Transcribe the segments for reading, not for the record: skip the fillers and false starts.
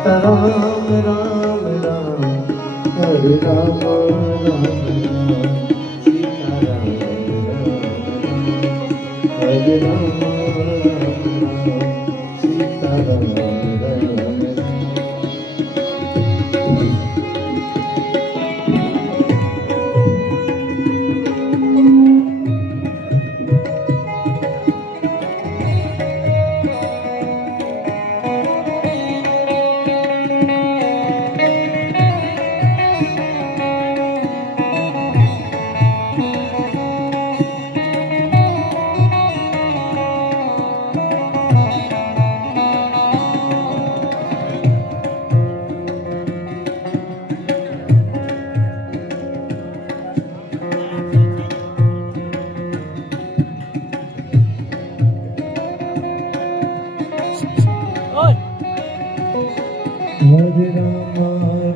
सीताराम राम राम हरे राम राम राम सीताराम हरे राम राम सीताराम हरे राम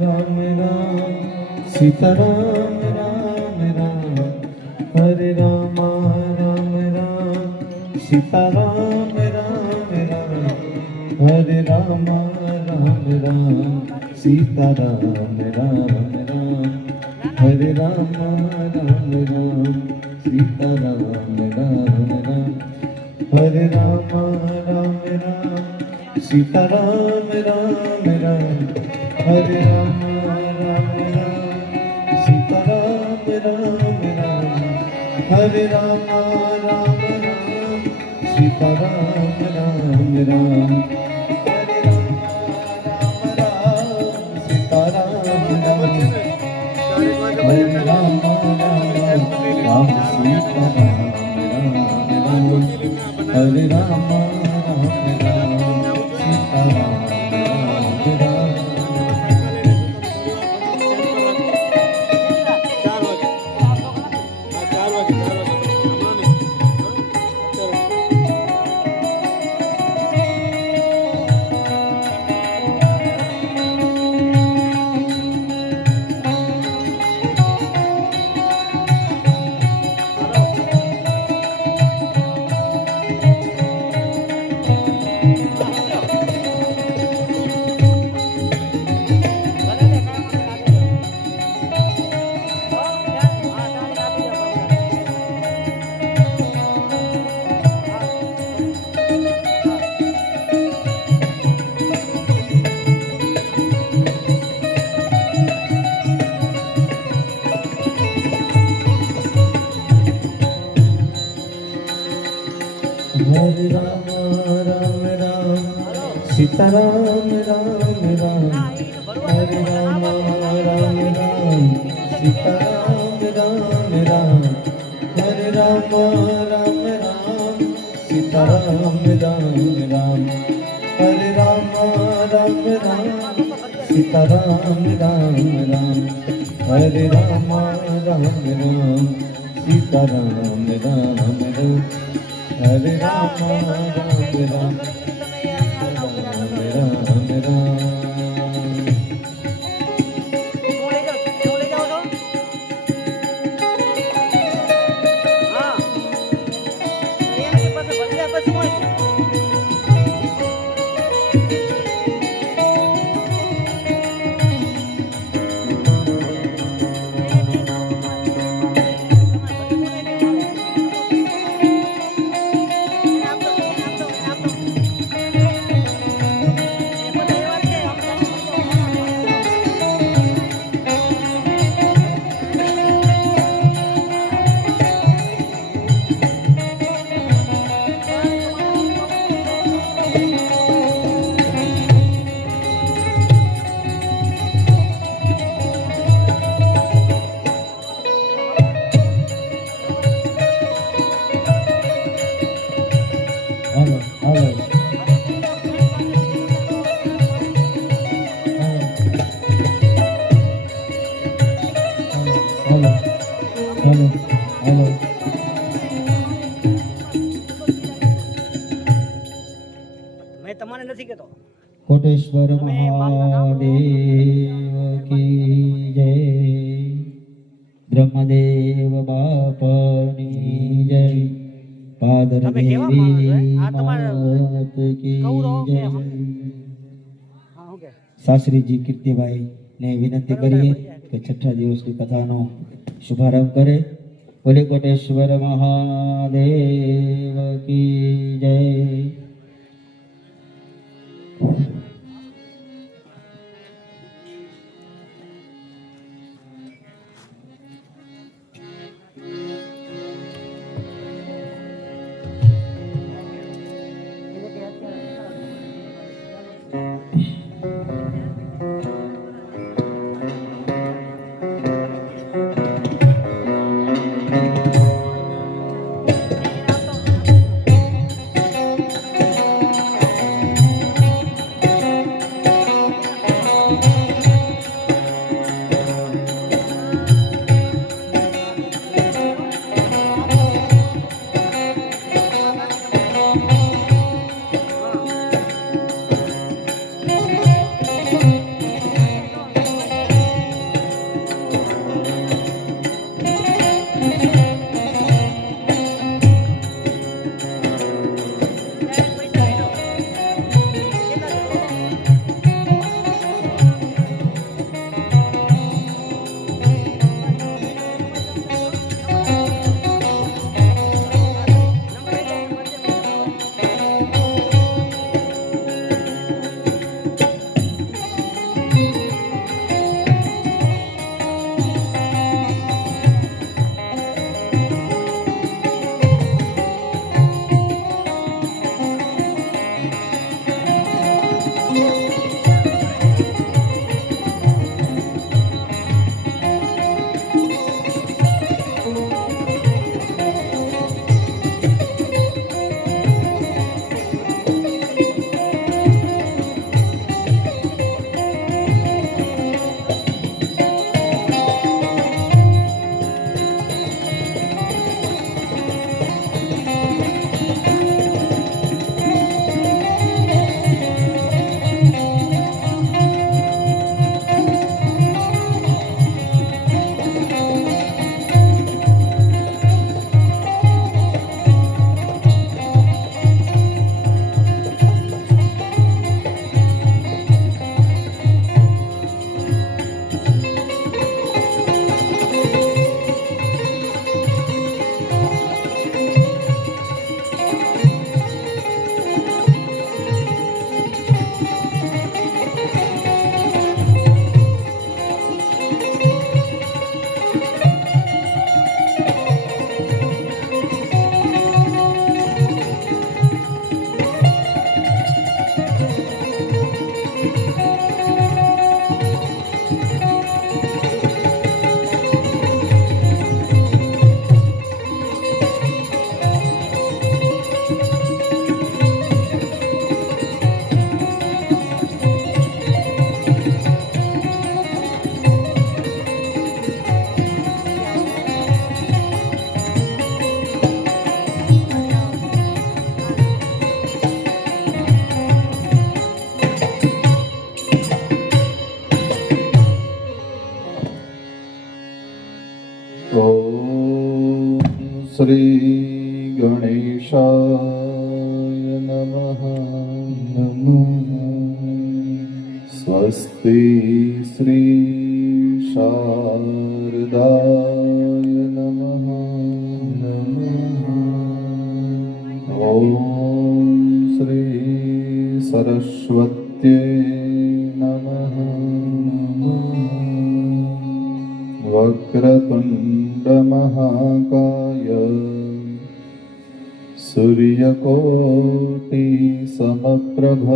राम राम सीताराम राम राम हरे राम राम राम सीताराम राम राम हरे राम राम राम सीताराम राम राम हरे राम राम राम सीताराम राम राम हरे राम राम राम सीताराम राम राम हरे राम राम राम सीताराम राम राम हरे राम राम राम सीताराम राम राम हरे राम राम सीताराम राम हरे राम राम सीताराम राम हरे राम हरे राम राम राम सीताराम राम राम हरे राम राम राम सीताराम राम राम हरे राम राम राम सीताराम राम राम हरे राम राम राम सीताराम राम राम हरे राम राम राम सीताराम राम राम हरे राम राम राम राम राम कोटेश्वर महादेव की जय, ब्रह्मदेव बापानी जय, पादर देवी मात की जय। શાસ્ત્રીજી કીર્તિભાઈને વિનંતી કરીએ કે છઠ્ઠા દિવસની કથાનો શુભારંભ કરે. બોલે કોટેશ્વર મહાદેવ કી જય. શ્રી ગણેશાય નમઃ. સ્વસ્તિ શ્રી શારદાય નમઃ. ઓમ શ્રી સરસ્વત્યે નમઃ. વક્રતુંડ મહાકાય સૂર્યકોટિ સમપ્રભ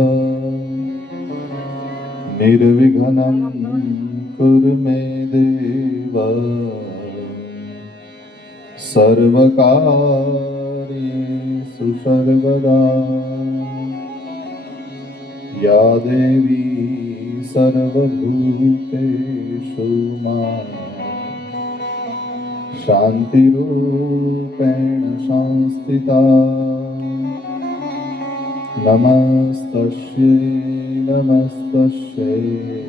નિર્વિઘ્नं કુરુ મે દેવ સર્વકાર્યેષુ સર્વદા. યા દેવી સર્વભૂતેષુ મા શાંતિરૂપેણ સંસ્થિતા. નમસ્તસ્યૈ નમસ્તસ્યૈ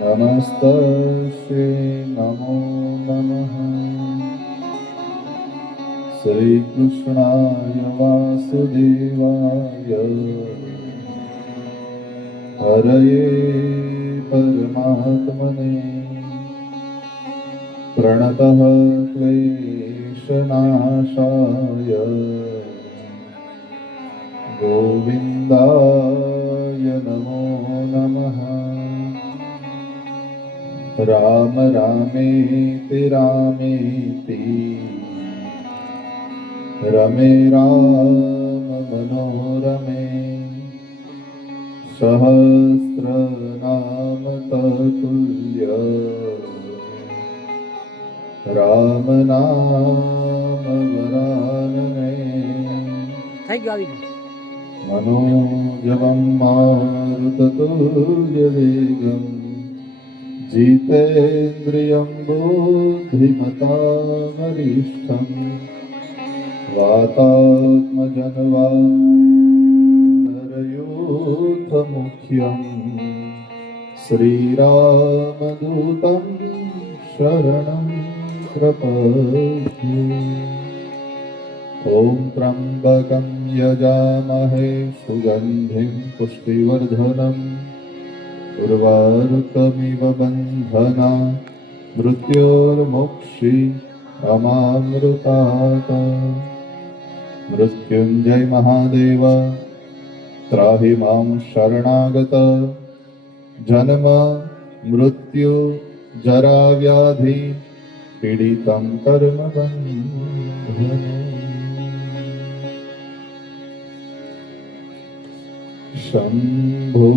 નમસ્તસ્યૈ નમો નમઃ. શ્રી કૃષ્ણાય વાસુદેવાય हरये परमात्मने प्रणतः क्लेशनाशाय गोविन्दाय नमो नमः। राम रामेति रामेति रमे राम मनोरमे सहस्रनाम तत्तुल्य राम नाम वरानने। मनोजवं मारुततुल्यवेगं जितेन्द्रियं बुद्धिमतां वरिष्ठं वातात्मजं वानरयूथमुख्यं श्रीरामदूतं शरणं प्रपद्ये। ॐ त्र्यम्बकं यजामहे सुगन्धिं पुष्टिवर्धनम् उर्वारुकमिव बन्धना मृत्योर्मोक्षि अमामृतात्। मृत्युञ्जय महादेव त्राहि मां शरणागत। जन्म मृत्यु जरा व्याधि पीडितं कर्म बन्धने। शंभु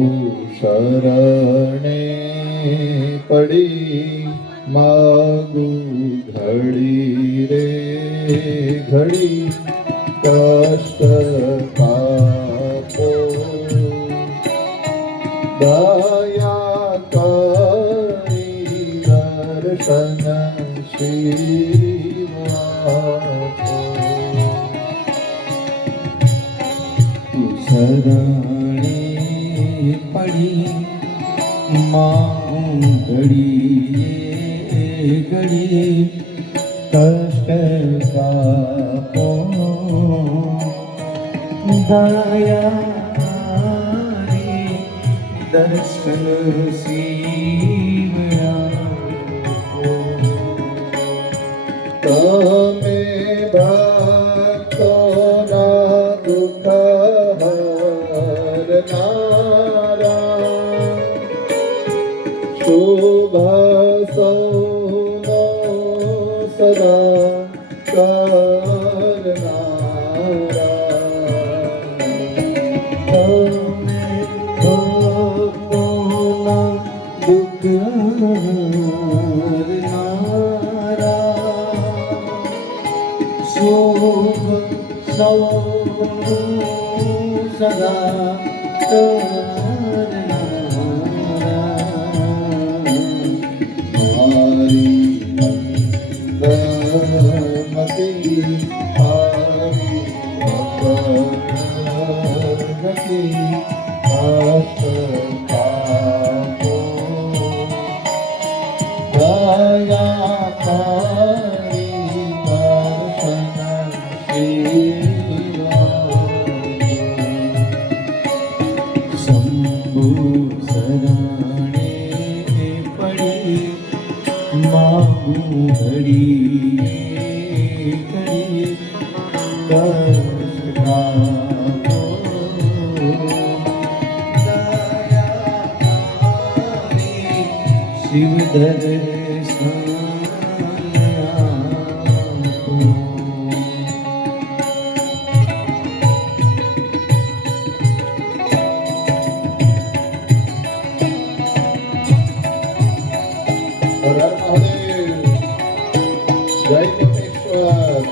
शरणे पड़ी मागु घड़ी रे घड़ी कष्ट पापो दया करी दर्शन शिवा शरणे पड़ी माँ घड़ी घड़ी कष्ट का पो दया दर्शन शिवया तमे भक्तो ना दुख हरनारा शुभ सौनो सदा करनारा। तमे भक्तो ना दुख हरनारा शुभ सौनो सदा करनारा। हरि मंदमति हरि भक्ति पापो दया करी दर्शन शिवा। शंभु शरणे पड़ी मागू घड़ी घड़ी कष्ट का पो दया करी शिव दर्शन आपको। हर हर महादेव। जय परमेश्वर।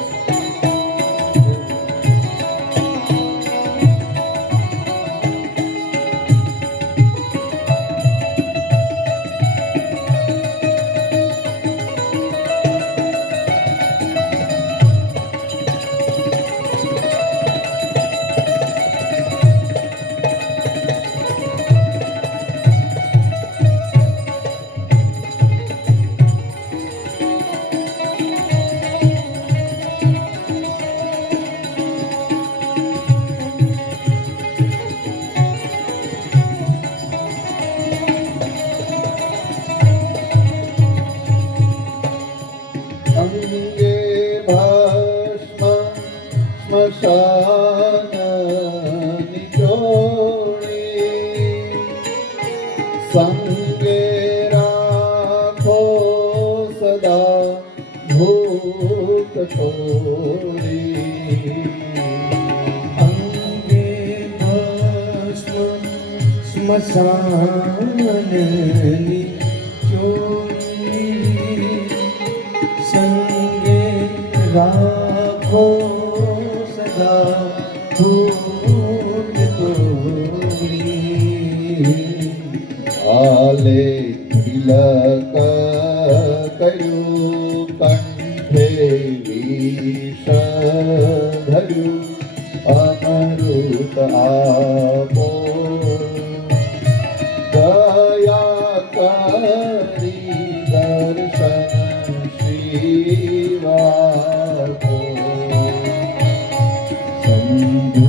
સંગે રાખો સદા ભૂત છોડી અંગે ભસ્મ સ્મશાનની ચોરી સંગે રાખો સદા ભૂત તોડી આલે તિલક કર્યું કંઠે વિષ ધર્યું અમૃત આપો દયા કરી દર્શન શિવાપો શંભુ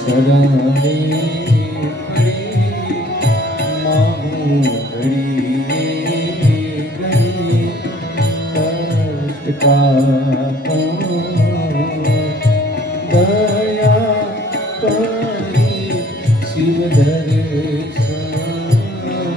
શરણે પડી માહું ઘડીએ ઘડીએ કષ્ટ કાપો દયા કરી શિવ દર્શન આપો.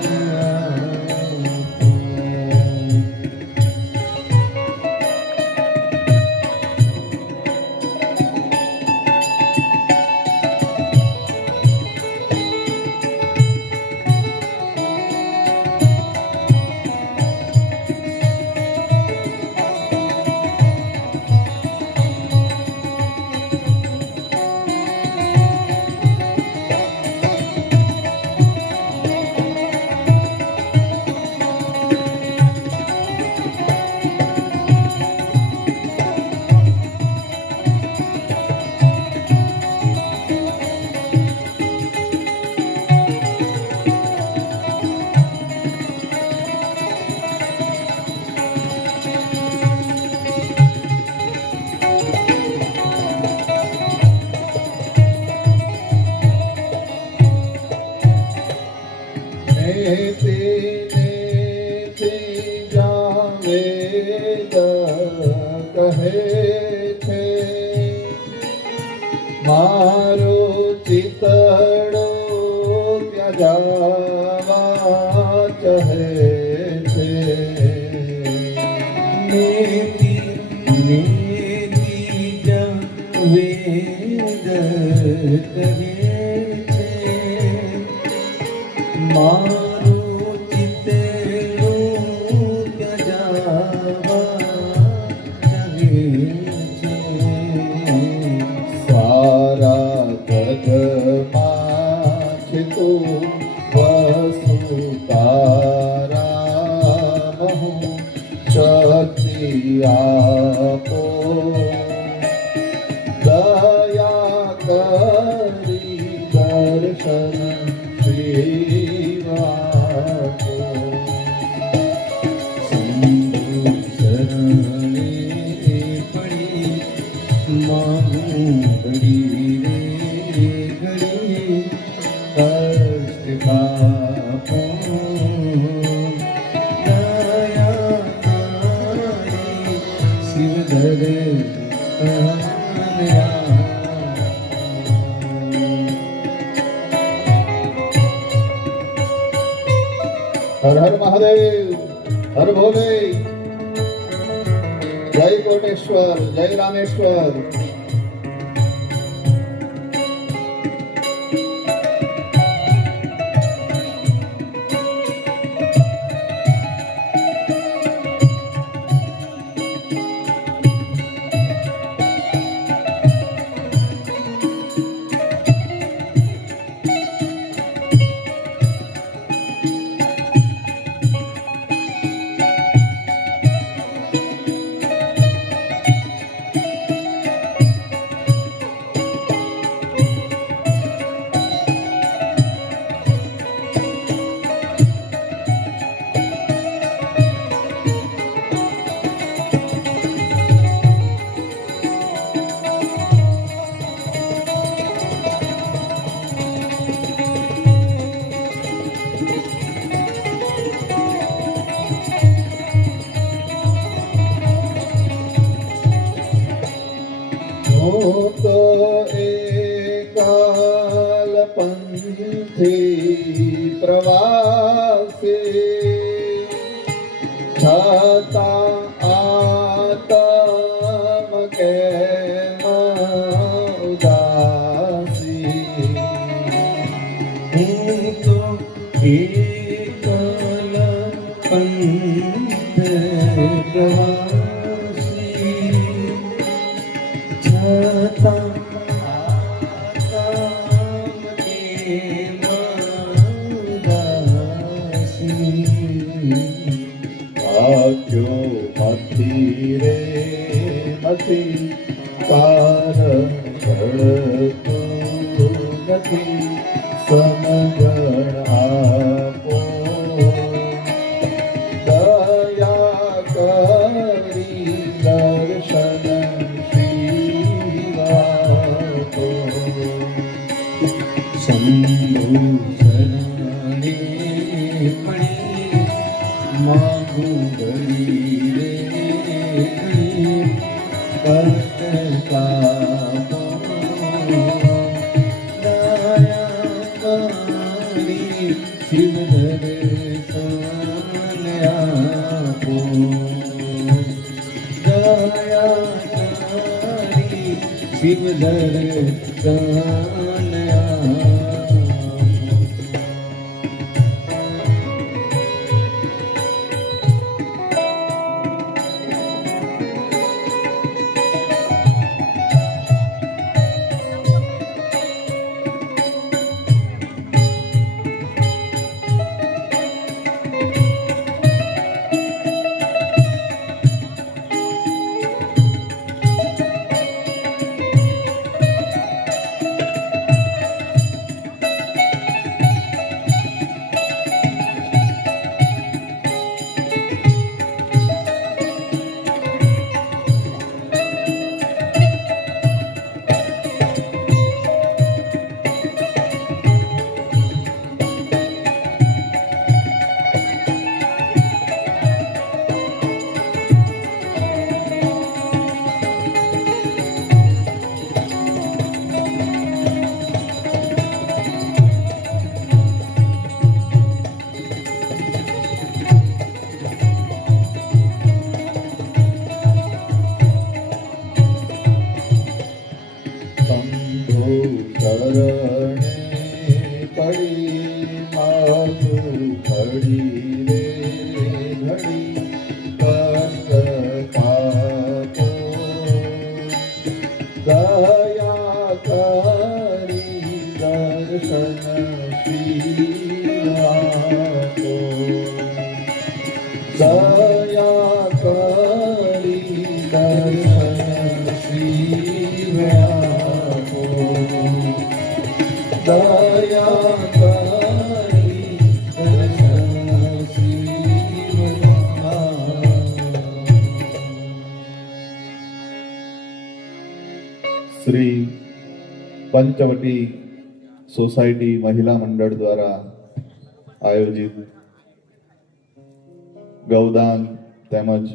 મારો ચિતડો ત્યજાવા ચહે છે નેતિ નેતિ જં વેદ કહે છે મારું ચિતેલું ત્યજાવા ચાહે છે સારા જગમાં છે તું વસુ તારા હું શક્તિ આપો દયા કરી દર્શન શિવાપો શંભુ શરણે પડી માહું ઘડી રે ઘડી કષ્ટ કાપો દયા કરી શિવ દર્શન આપો. હર હર મહાદેવ હર ભોલે જય કોટેશ્વર જય રામેશ્વર તો એકાલ પંથી પ્રવાસ એકલ પંથ પ્રવાસી છતાં આક્યો મથી રે મથી કારણ જળતું નથી સમજણ આપો દયા કરી દર્શન શિવાતો શંભુ શરણે પડી માગુ ગળી રે કષ્ટ કાપો દયા કરી શિવ દર્શન આપો દયા કરી શિવ દર્શન આપો શ્રી પંચવટી સોસાયટી મહિલા મંડળ દ્વારા આયોજિત ગૌદાન તેમજ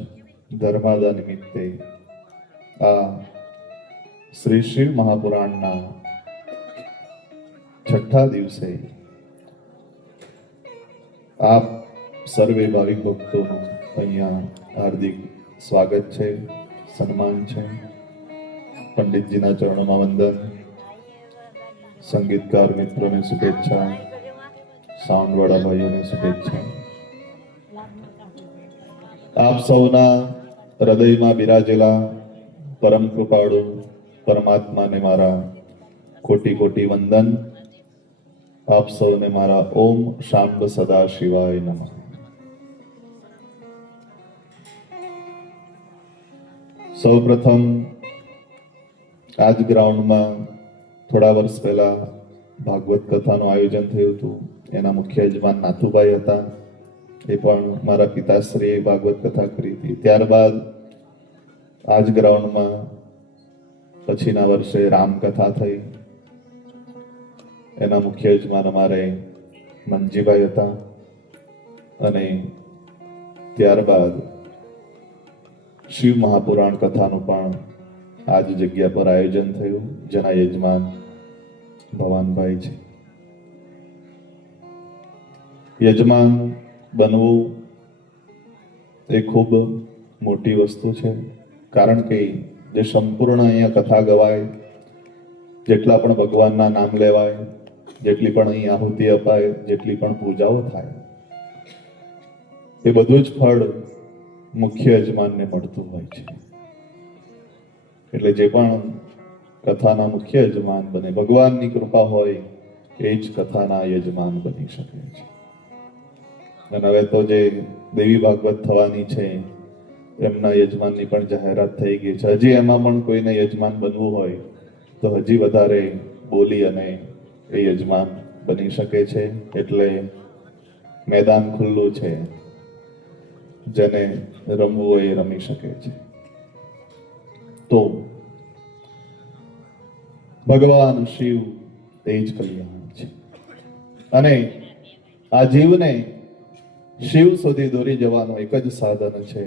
ધર્માદા નિમિત્તે આ શ્રી શિવ મહાપુરાણના છઠ્ઠા દિવસે આપ સર્વે ભાવિક ભક્તોનું અહીંયા હાર્દિક સ્વાગત છે, સન્માન છે. પંડિતજીના ચરણોમાં વંદન, સંગીતકાર મિત્રોને શુભેચ્છા, સાઉન્ડ વાળા ભાઈઓને શુભેચ્છા. આપ સૌના હૃદયમાં બિરાજેલા પરમ કૃપાળુ પરમાત્માને મારા કોટી કોટી વંદન. આપ સૌને મારા ઓમ શાંબ સદા શિવાય નમઃ. સૌ પ્રથમ આજ ગ્રાઉન્ડમાં થોડા વર્ષ પહેલા ભાગવત કથાનું આયોજન થયું હતું. એના મુખ્ય યજમાન નાથુભાઈ હતા. એ પણ મારા પિતાશ્રીએ ભાગવત કથા કરી હતી. ત્યારબાદ આજ ગ્રાઉન્ડમાં પછીના વર્ષે રામકથા થઈ. એના મુખ્ય યજમાન અમારે મંજીભાઈ હતા. અને ત્યારબાદ શિવ મહાપુરાણ કથાનું પણ આ જ જગ્યા પર આયોજન થયું, જેના યજમાન ભવાનભાઈ છે. યજમાન બનવું એ ખૂબ મોટી વસ્તુ છે, કારણ કે જે સંપૂર્ણ અહીંયા કથા ગવાય, જેટલા પણ ભગવાનના નામ લેવાય, જેટલી પણ અહીં આહુતિ અપાય, જેટલી પણ પૂજાઓ થાય, એ બધું જ ફળ મુખ્ય યજમાનને મળતું હોય છે. એટલે જે પણ કથાના મુખ્ય યજમાન બને, ભગવાનની કૃપા હોય એ જ કથાના યજમાન બની શકે છે. અને હવે તો જે દેવી ભાગવત થવાની છે એમના યજમાનની પણ જાહેરાત થઈ ગઈ છે. હજી એમાં પણ કોઈને યજમાન બનવું હોય તો હજી વધારે બોલી અને એ યજમાન બની શકે છે. એટલે મેદાન ખુલ્લું છે, જેને રમવું હોય એ રમી શકે છે. તો ભગવાન શિવ તે જ કલ્યાણ છે અને આ જીવને શિવ સુધી દોરી જવાનું એક જ સાધન છે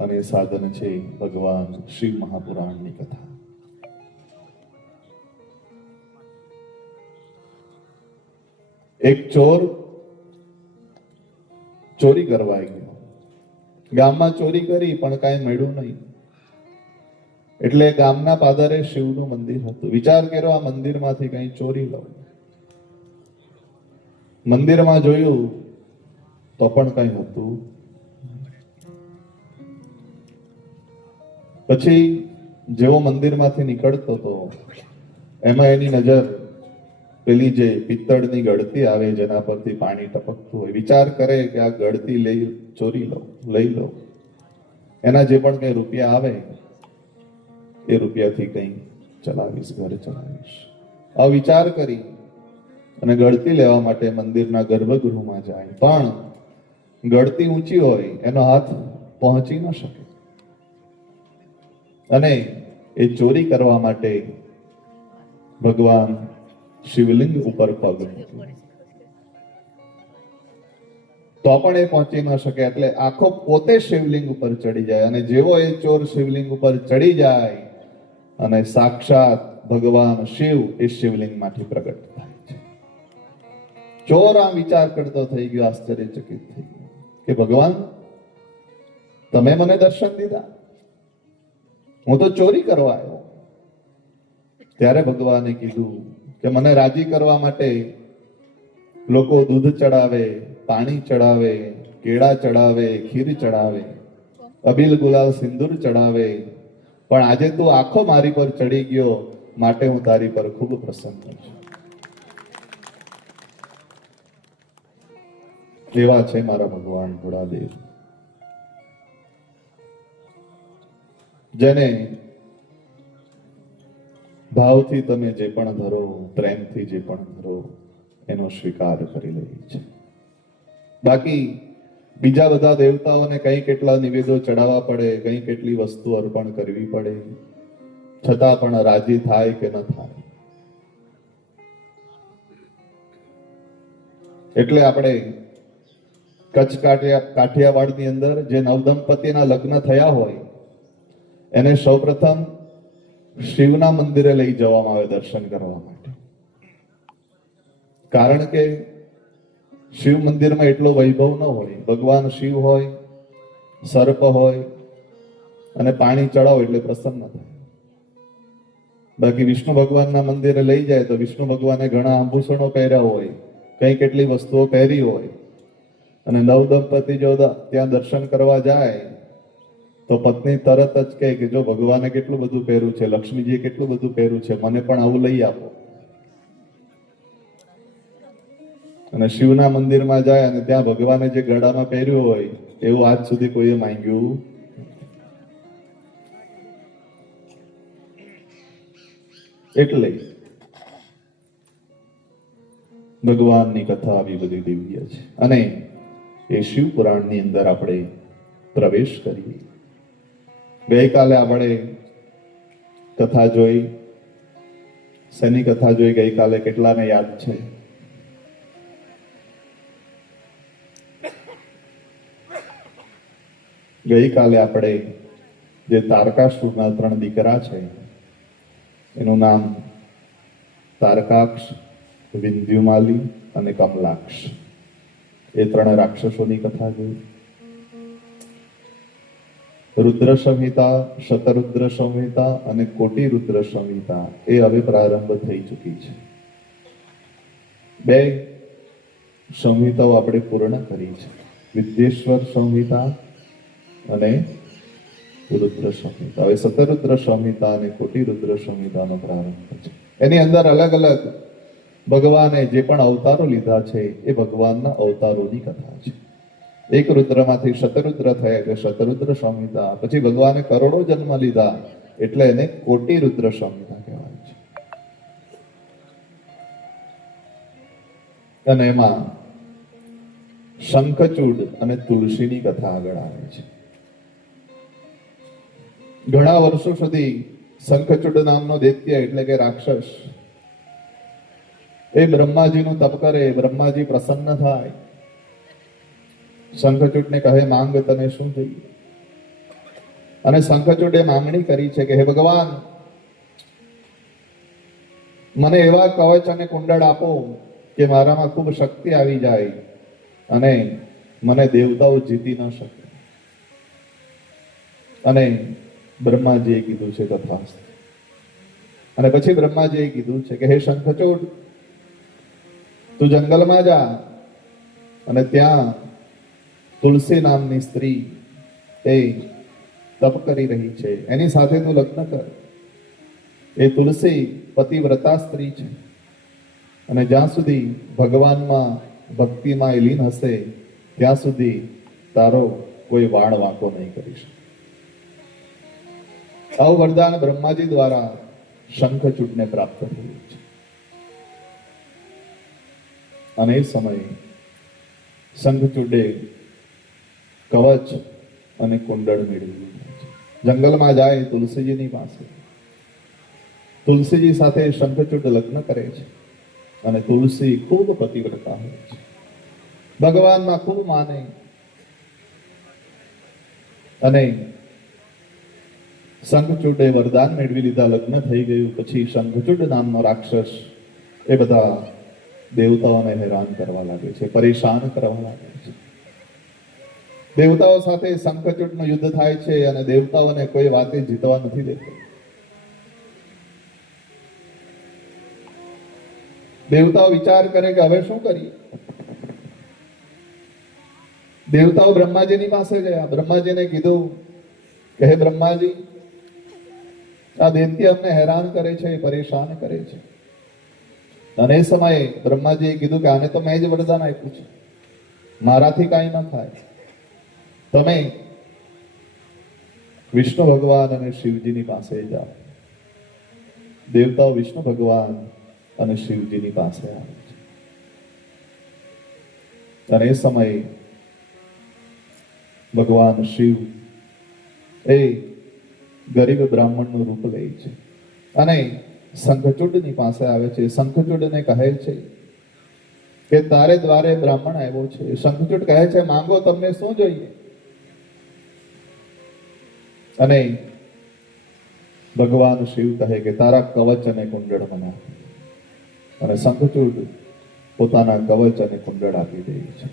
અને એ સાધન છે ભગવાન શિવ મહાપુરાણની કથા. એક ચોર ચોરી કરવા ગયો. ગામમાં ચોરી કરી પણ કાંઈ મળ્યું નહીં. એટલે ગામના પાદરે શિવનું મંદિર હતું. વિચાર કર્યો આ મંદિરમાંથી કંઈ ચોરી લઉં. મંદિરમાં જોયું તો પણ કંઈ હતું. પછી જેવો મંદિરમાંથી નીકળતો હતો એમાં એની નજર પેલી જે પિત્તળની ગળતી આવે જેના પરથી પાણી ટપકતું હોય. વિચાર કરે કે આ ગળતી ચોરી લઈ લઉં. એના જે પણ કંઈ રૂપિયા આવે એ રૂપિયાથી કંઈ ચલાવીશ, ઘરે ચલાવીશ. આ વિચાર કરી અને ગળતી લેવા માટે મંદિરના ગર્ભગૃહમાં જાય. પણ ગળતી ઊંચી હોય, એનો હાથ પહોંચી ન શકે અને એ ચોરી કરવા માટે ભગવાન શિવલિંગ ઉપર પગ મૂક્યો તો પણ એ પહોંચી ન શકે. એટલે આખો પોતે શિવલિંગ ઉપર ચડી જાય અને જેવો એ ચોર શિવલિંગ ઉપર ચડી જાય અને સાક્ષાત ભગવાન શિવ એ શિવલિંગમાંથી પ્રગટ થાય છે. ચોર આમ વિચાર કરતો થઈ ગયો, આશ્ચર્યચકિત થઈ ગયો કે ભગવાન તમે મને દર્શન દીધા, હું તો ચોરી કરવા આવ્યો. ત્યારે ભગવાને કીધું કે મને રાજી કરવા માટે લોકો દૂધ ચડાવે, પાણી ચડાવે, કેળા ચડાવે, ખીર ચડાવે, અબીલ ગુલાલ સિંદૂર ચડાવે, પણ આજે તું આખો મારી પર ચડી ગયો, માટે હું તારી પર ખૂબ પ્રસન્ન છું. એવા છે મારા ભગવાન ભોળાદેવ, જેને ભાવથી તમે જે પણ ધરો, પ્રેમથી જે પણ ધરો એનો સ્વીકાર કરી લે છે. બાકી બીજા બધા દેવતાઓને કઈ કેટલા નિવેદો ચડાવવા પડે, કઈ કેટલી વસ્તુ અર્પણ કરવી પડે, છતાં પણ રાજી થાય કે ન થાય. એટલે આપણે કચ્છ કાઠિયાવાડની અંદર જે નવદંપતિના લગ્ન થયા હોય એને સૌપ્રથમ શિવના મંદિરે લઈ જવામાં આવે દર્શન કરવા માટે. કારણ કે શિવ મંદિરમાં એટલો વૈભવ ન હોય. ભગવાન શિવ હોય, સર્પ હોય અને પાણી ચડાવો એટલે પ્રસન્ન થાય. બાકી વિષ્ણુ ભગવાનના મંદિરે લઈ જાય તો વિષ્ણુ ભગવાને ઘણા આભૂષણો પહેર્યા હોય, કઈ કેટલી વસ્તુઓ પહેરી હોય અને નવદંપતિ જો ત્યાં દર્શન કરવા જાય તો પત્ની તરત જ કહે કે જો ભગવાને કેટલું બધું પહેર્યું છે, લક્ષ્મીજીએ કેટલું બધું પહેર્યું છે, મને પણ આવું લઈ આપો. અને શિવના મંદિરમાં જાય અને ત્યાં ભગવાને જે ગળામાં પહેર્યું હોય એવું આજ સુધી કોઈએ માંગ્યું. એટલે ભગવાનની કથા આવી બધી દિવ્ય છે અને એ શિવ પુરાણની અંદર આપણે પ્રવેશ કરીએ. ગઈકાલે આપણે કથા જોઈ. શેની કથા જોઈ ગઈકાલે? કેટલાને યાદ છે? ગઈકાલે આપણે જે તારકાસુરના 3 દીકરા છે એનું નામ તારકાક્ષ, વિંધ્યુમાલી અને કમલાક્ષ, એ 3 રાક્ષસોની કથા જોઈ. રુદ્ર સંહિતા, શતરુદ્ર સંહિતા અને કોટિ રુદ્ર સંહિતા એ હવે પ્રારંભ થઈ ચૂકી છે. બે સંહિતાઓ આપણે પૂર્ણ કરી છે, વિદ્યેશ્વર સંહિતા અને રુદ્ર સંહિતા. હવે સતરુદ્ર સંહિતા અને કોટી રુદ્ર સંહિતાનો પ્રારંભ છે. એની અંદર અલગ અલગ ભગવાને જે પણ અવતારો લીધા છે એ ભગવાનના અવતારોની કથા છે. એક રુદ્રમાંથી શતરુદ્ર થયા એટલે શતરુદ્ર સંહિતા. પછી ભગવાને કરોડો જન્મ લીધા એટલે એને કોટી રુદ્ર સંહિતા કહેવાય છે. અને એમાં શંખચૂડ અને તુલસીની કથા આગળ આવે છે. ઘણા વર્ષો સુધી શંખચૂડ નામનો દૈત્ય એટલે કે રાક્ષસ એ બ્રહ્માજીનું તપ કરે, બ્રહ્માજી પ્રસન્ન થાય, શંખચૂડને કહે માંગ તને શું જોઈએ? અને શંખચૂડે માંગણી કરી છે કે હે ભગવાન, મને એવા કવચ અને કુંડળ આપો કે મારામાં ખૂબ શક્તિ આવી જાય અને મને દેવતાઓ જીતી ન શકે. અને બ્રહ્માજીએ કીધું છે તથાસ્તુ. અને પછી બ્રહ્માજીએ કીધું છે કે હે શંખચૂડ, તું જંગલમાં જા અને ત્યાં તુલસી નામની સ્ત્રી એ તપ કરી રહી છે, એની સાથે તું લગ્ન કર. એ તુલસી પતિવ્રતા સ્ત્રી છે અને જ્યાં સુધી ભગવાનમાં ભક્તિમાં એ લીન હશે ત્યાં સુધી તારો કોઈ વાળ વાંકો નહીં કરી શકે. આવું વરદાન બ્રહ્માજી દ્વારા શંખચૂડને પ્રાપ્ત થયું છે. અને એ સમયે શંખચૂડે કવચ અને કુંડળ મેળવી લીધા છે. જંગલમાં જાય તુલસીજીની પાસે, તુલસીજી સાથે શંખચૂડ લગ્ન કરે છે અને તુલસી ખૂબ પતિવ્રતા હોય છે, ભગવાનમાં ખૂબ માને. અને શંખચૂડે વરદાન મેળવી લીધા, લગ્ન થઈ ગયું. પછી શંખચૂડ નામનો રાક્ષસ એ બધા દેવતાઓને હેરાન કરવા લાગે છે, પરેશાન કરવા લાગે છે. દેવતાઓ સાથે શંખચૂડનું યુદ્ધ થાય છે અને દેવતાઓને કોઈ વાતે જીતવા નથી દેતો. દેવતાઓ વિચાર કરે કે હવે શું કરીએ? દેવતાઓ બ્રહ્માજીની પાસે ગયા. બ્રહ્માજીને કીધું કે હે બ્રહ્માજી, આ દૈત્ય અમને હેરાન કરે છે, પરેશાન કરે છે. અને એ સમયે બ્રહ્માજીએ કીધું કે આને તો મેં જ વરદાન આપ્યું છે, મારાથી કાંઈ ન થાય. તમે વિષ્ણુ ભગવાન અને શિવજીની પાસે જાઓ. દેવતાઓ વિષ્ણુ ભગવાન અને શિવજીની પાસે આવે છે. અને એ સમયે ભગવાન શિવ એ ગરીબ બ્રાહ્મણનું રૂપ લે છે અને શંખચૂડની પાસે આવે છે. શંખચૂડને કહે છે કે તારે દ્વારે બ્રાહ્મણ આવ્યો છે. શંખચૂડ કહે છે માંગો, તમને શું જોઈએ? અને ભગવાન શિવ કહે કે તારા કવચ અને કુંડળ મને આપ. અને શંખચૂડ પોતાના કવચ અને કુંડળ આપી દે છે.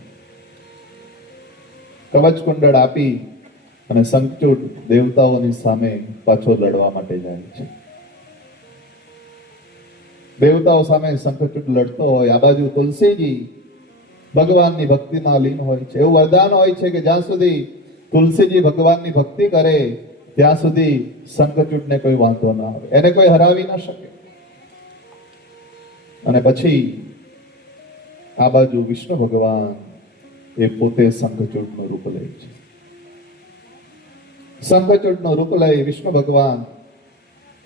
કવચ કુંડળ આપી અને શંખચૂડ દેવતાઓની સામે પાછો લડવા માટે જાય છે. દેવતાઓ સામે શંખચૂડ લડતો હોય, આ બાજુ તુલસીજી ભગવાનની ભક્તિમાં લીન હોય છે. એવું વરદાન હોય છે કે જ્યાં સુધી તુલસીજી ભગવાનની ભક્તિ કરે ત્યાં સુધી શંખચૂડને કોઈ વાંધો ના આવે, એને કોઈ હરાવી ના શકે. અને પછી આ બાજુ વિષ્ણુ ભગવાન એ પોતે શંખચૂડનું રૂપ લે છે. શંખચૂડનું રૂપ લઈ વિષ્ણુ ભગવાન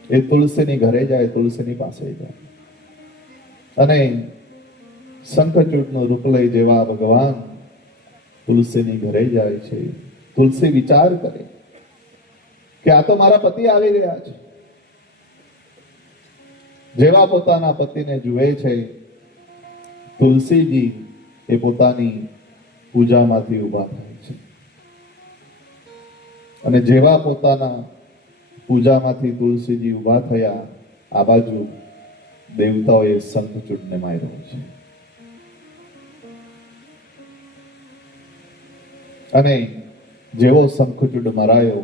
એ તુલસીની ઘરે જાય, તુલસીની પાસે જાય. અને શંખચૂડનું રૂપ લઈ જેવા ભગવાન તુલસીની ઘરે જાય છે, તુલસી વિચાર કરે કે આ તો મારા પતિ આવી રહ્યા છે. જેવા પોતાના પતિને જુએ છે, તુલસીજી એ પોતાની પૂજામાંથી ઊભા થાય છે. અને જેવા પોતાના પૂજામાંથી તુલસીજી ઊભા થયા, આ બાજુ દેવતાઓએ શંખચૂડને માર્યો છે. અને જેવો શંખચૂડ મરાયો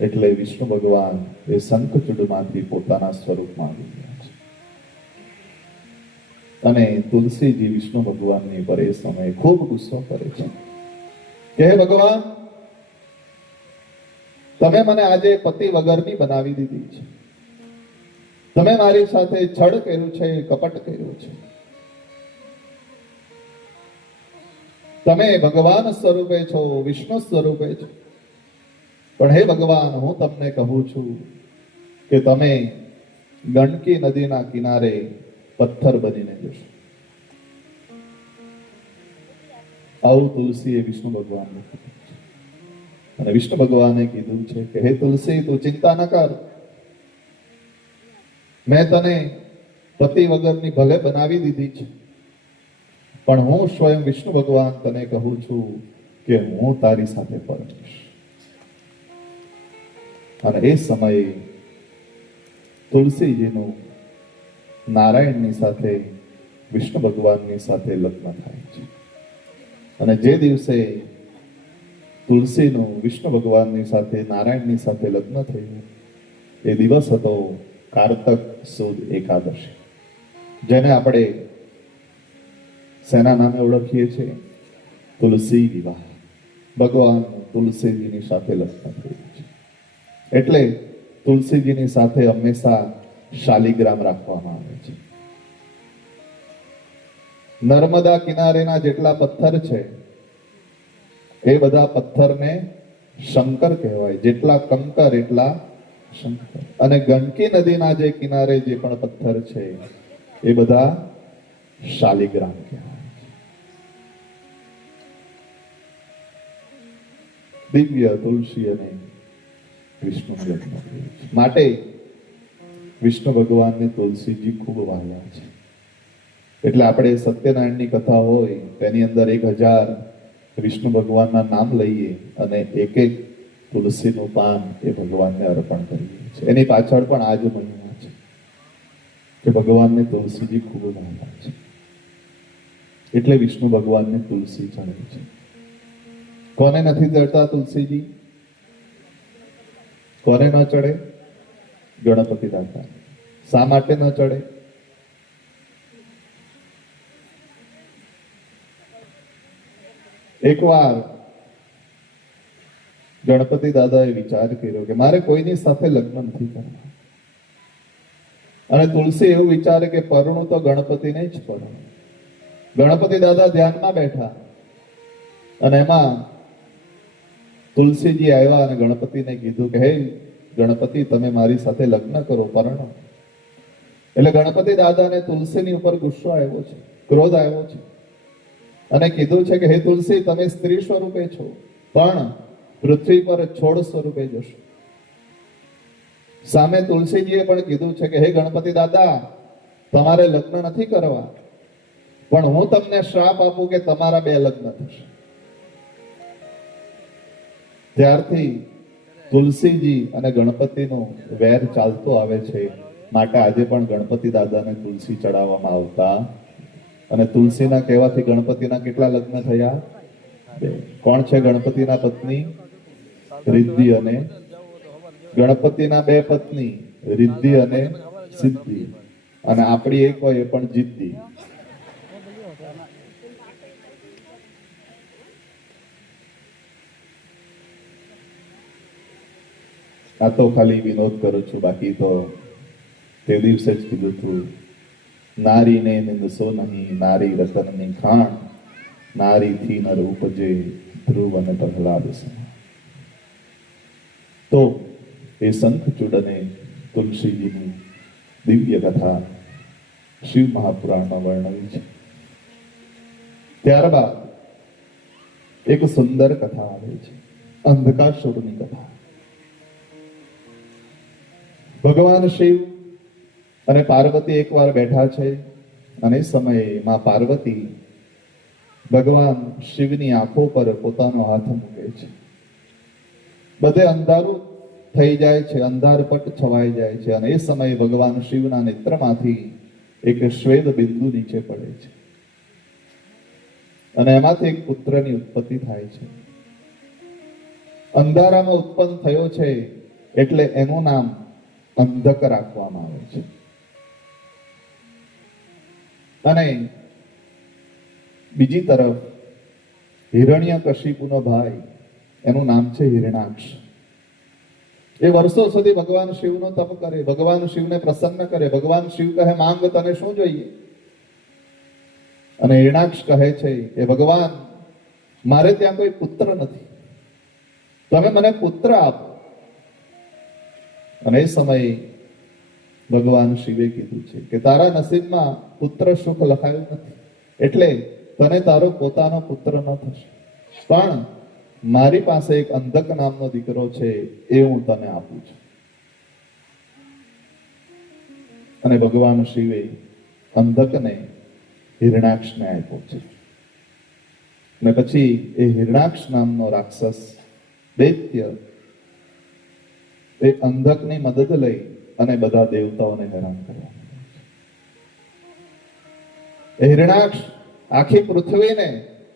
એટલે વિષ્ણુ ભગવાન એ શંખચૂડમાંથી પોતાના સ્વરૂપમાં આવી ગયા છે. અને તુલસીજી વિષ્ણુ ભગવાનની પર એ સમયે ખૂબ ગુસ્સો કરે છે કે હે ભગવાન, તમે મને આજે પતિ વગરની બનાવી દીધી છે. તમે મારી સાથે છળ કર્યું છે, કપટ કર્યું છે. તમે ભગવાન સ્વરૂપે છો, વિષ્ણુ સ્વરૂપે છો. પણ હે ભગવાન, હું તમને કહું છું કે તમે ગંડકી નદીના કિનારે પથ્થર બનીને જશો. આવું તુલસીએ વિષ્ણુ ભગવાનને કીધું છે. અને વિષ્ણુ ભગવાને કીધું છે કે હે તુલસી, તું ચિંતા ન કર. મેં તને પતિ વગરની ભલે બનાવી દીધી છે, પણ હું સ્વયં વિષ્ણુ ભગવાન તને કહું છું કે હું તારી સાથે પરણીશ. અને એ સમયે તુલસીજીનું નારાયણની સાથે, વિષ્ણુ ભગવાનની સાથે લગ્ન થાય છે. અને જે દિવસે તુલસીનું વિષ્ણુ ભગવાનની સાથે, નારાયણની સાથે લગ્ન થયું, એ દિવસ હતો કારતક સુદ એકાદશી, જેને આપણે શેના નામે ઓળખીએ છીએ? તુલસી વિવાહ. ભગવાન તુલસીજીની સાથે લગ્ન થયું છે. એટલે તુલસીજીની સાથે હંમેશા શાલિગ્રામ રાખવામાં આવે છે. નર્મદા કિનારેના જેટલા પથ્થર છે એ બધા પથ્થરને શંકર કહેવાય. જેટલા કંકર એટલા શંકર. અને ગંડકી નદીના જે કિનારે જે પણ પથ્થર છે એ બધા શાલિગ્રામ કહેવાય. દિવ્ય તુલસી અને વિષ્ણુ લગ્ન થયું છે. માટે વિષ્ણુ ભગવાનને તુલસીજી ખૂબ વહાલા છે. એટલે આપણે સત્યનારાયણની કથા હોય તેની અંદર 1000 વિષ્ણુ ભગવાનના નામ લઈએ અને એક એક તુલસીનું પાન એ ભગવાનને અર્પણ કરીએ છીએ. એની પાછળ પણ આ જ મહિમા છે કે ભગવાનને તુલસીજી ખૂબ વહાલા છે. એટલે વિષ્ણુ ભગવાનને તુલસી ચડે છે. કોને નથી ચડતા તુલસીજી? કોને ન ચડે? ગણપતિ દાદા. શા માટે ન ચડે? એકવાર ગણપતિ દાદાએ વિચાર કર્યો કે મારે કોઈની સાથે લગ્ન નથી કરવા. અને તુલસી એવું વિચારે કે પરણું તો ગણપતિને જ પરણું. ગણપતિ દાદા ધ્યાનમાં બેઠા અને એમાં તુલસીજી આવ્યા અને ગણપતિને કીધું કે હે ગણપતિ, તમે મારી સાથે લગ્ન કરો, પરણો. એટલે ગણપતિ દાદાને તુલસીની ઉપર ગુસ્સો આવ્યો છે, ક્રોધ આવ્યો છે અને કીધું છે કે હે તુલસી, તમે સ્ત્રી સ્વરૂપે છો પણ પૃથ્વી પર છોડ સ્વરૂપે જશો. સામે તુલસીજીએ પણ કીધું છે કે હે ગણપતિ દાદા, તમારે લગ્ન નથી કરવા, પણ હું તમને શ્રાપ આપું કે તમારા 2 લગ્ન થશે. ત્યારથી તુલસીજી અને ગણપતિનો વેર ચાલતો આવે છે. માટે આજે પણ ગણપતિ દાદાને તુલસી ચડાવવામાં આવતા. અને તુલસીના કહેવાથી ગણપતિના કેટલા લગ્ન થયા? 2. કોણ છે ગણપતિના પત્ની? રિદ્ધિ અને ગણપતિના 2 પત્ની, રિદ્ધિ અને સિદ્ધિ. અને આપણી એક હોય એ પણ જીદ્દી. આ તો ખાલી વિનોદ કરું છું, બાકી તો તે દિવસે જ કીધું હતું, નારીને નિંદશો નહીં, નારી રતનની ખાણ, નારીથી નર ઉપજે ધ્રુવ અને પ્રહલાદ સમાન. તો એ શંખચૂડ અને તુલસીજીની દિવ્ય કથા શિવ મહાપુરાણમાં વર્ણવી છે. ત્યારબાદ એક સુંદર કથા આવે છે, અંધકાસુરની કથા. ભગવાન શિવ અને પાર્વતી એકવાર બેઠા છે અને એ સમયે માં પાર્વતી ભગવાન શિવની આંખો પર પોતાનો હાથ મૂકે છે. બધે અંધારું થઈ જાય છે, અંધારપટ છવાઈ જાય છે અને એ સમયે ભગવાન શિવના નેત્રમાંથી એક શ્વેત બિંદુ નીચે પડે છે અને એમાંથી એક પુત્રની ઉત્પત્તિ થાય છે. અંધારામાં ઉત્પન્ન થયો છે એટલે એનું નામ અંધક રાખવામાં આવે છે. અને બીજી તરફ હિરણ્યકશિપુનો ભાઈ, એનું નામ છે હિરણાક્ષ. એ વર્ષો સુધી ભગવાન શિવનો તપ કરે, ભગવાન શિવને પ્રસન્ન કરે. ભગવાન શિવ કહે, માંગ, તને શું જોઈએ? અને હિરણાક્ષ કહે છે કે ભગવાન, મારે ત્યાં કોઈ પુત્ર નથી, તમે મને પુત્ર આપો. અને એ સમયે ભગવાન શિવે કીધું છે કે તારા નસીબમાં પુત્ર સુખ લખાયું નથી, એટલે તને તારો પોતાનો પુત્ર ન થશે, પણ મારી પાસે એક અંધક નામનો દીકરો છે, એ હું તને આપું છું. અને ભગવાન શિવે અંધકને હિરણાક્ષને આપ્યો છે. અને પછી એ હિરણાક્ષ નામનો રાક્ષસ દૈત્ય એ અંધકની મદદ લઈ અને બધા દેવતાઓને હેરાન કરવા. એ હિરણાક્ષ આખી પૃથ્વીને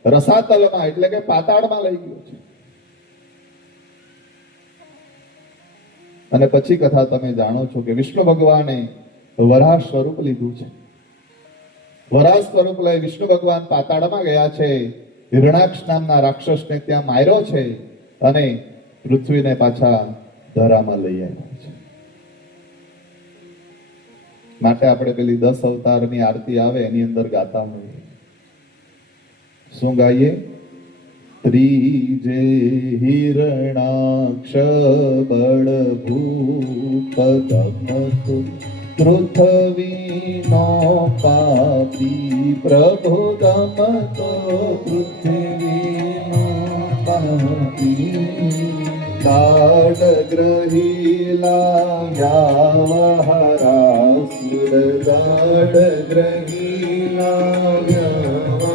રસાતલમાં એટલે કે પાતાળમાં લઈ ગયો છે. અને પછી કથા તમે જાણો છો કે વિષ્ણુ ભગવાને વરાહ સ્વરૂપ લીધું છે. વરાહ સ્વરૂપ લઈ વિષ્ણુ ભગવાન પાતાળમાં ગયા છે, હિરણાક્ષ નામના રાક્ષસને ત્યાં માર્યો છે અને પૃથ્વીને પાછા ધરામાં લઈ આવ્યા છે. માટે આપણે પેલી 10 અવતારની આરતી આવે એની અંદર ગાતા હોઈએ. શું ગાઈએ? ત્રીજે હિરણાક્ષ બળ ભૂપદમતુ પૃથ્વીનો પાપી પ્રભુ દમતો પૃથ્વીનો પાપી લાડ ગ્રહીલા વ્યાવહારાસુર લાડ ગ્રહીલા વ્યાવહારાસુર